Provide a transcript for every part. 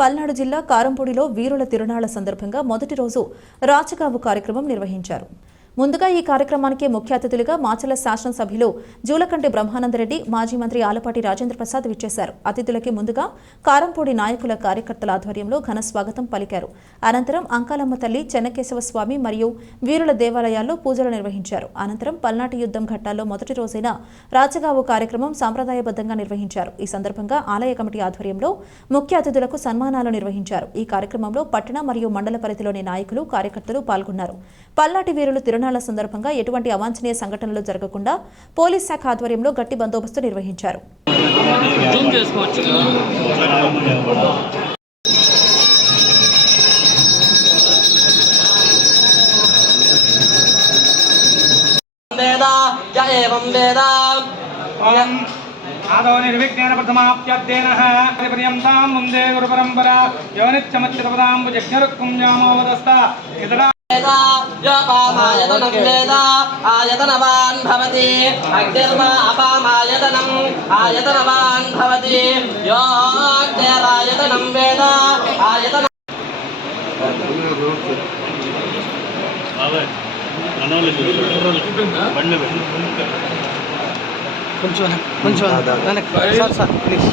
పల్నాడు జిల్లా కారంపూడిలో వీరుల తిరునాళ్ల సందర్భంగా మొదటి రోజు రాచగావు కార్యక్రమం నిర్వహించారు. ముందుగా ఈ కార్యక్రమానికి ముఖ్య అతిథులుగా మాచర్ల శాసనసభ్యులు జూలకంటి బ్రహ్మానందరెడ్డి, మాజీ మంత్రి ఆలపాటి రాజేంద్ర ప్రసాద్ విచ్చేశారు. అతిథులకి ముందుగా కారంపూడి నాయకుల కార్యకర్తల ఆధ్వర్యంలో ఘన స్వాగతం పలికారు. అనంతరం అంకాలమ్మ తల్లి, చెన్నకేశవ స్వామి మరియు వీరుల దేవాలయాల్లో పూజలు నిర్వహించారు. అనంతరం పల్నాటి యుద్ధం ఘట్టాల్లో మొదటి రోజైన రాచగావు కార్యక్రమం సాంప్రదాయబద్ధంగా నిర్వహించారు. ఈ సందర్భంగా ఆలయ కమిటీ ఆధ్వర్యంలో ముఖ్య అతిథులకు సన్మానాలు నిర్వహించారు. ఈ కార్యక్రమంలో పట్టణ మరియు మండల పరిధిలోని నాయకులు, కార్యకర్తలు పాల్గొన్నారు. పల్నాటి వీరులు తిరునాళ్ల సందర్భంగా ఎటువంటి అవాంఛనీయ సంఘటనలు జరగకుండా పోలీస్ శాఖ ఆధ్వర్యంలో గట్టి బందోబస్తు నిర్వహించారు. आदौ निर्विघ्नेन प्रथमाप्यद्येनः पर्यन्तां वन्दे गुरुपरम्परा यो नित्यमच्युतपदाम्बुजघ्नरुक्कुञ्जामोदस्ता योपामायतनं वेद आयतनवान् भवति अग्निर्मा अपामायतनम् आयतनवान् भवति योऽग्निरायतनं वेद आयतनं కొంచెం సార్ సార్ ప్లీజ్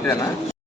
కొంచెం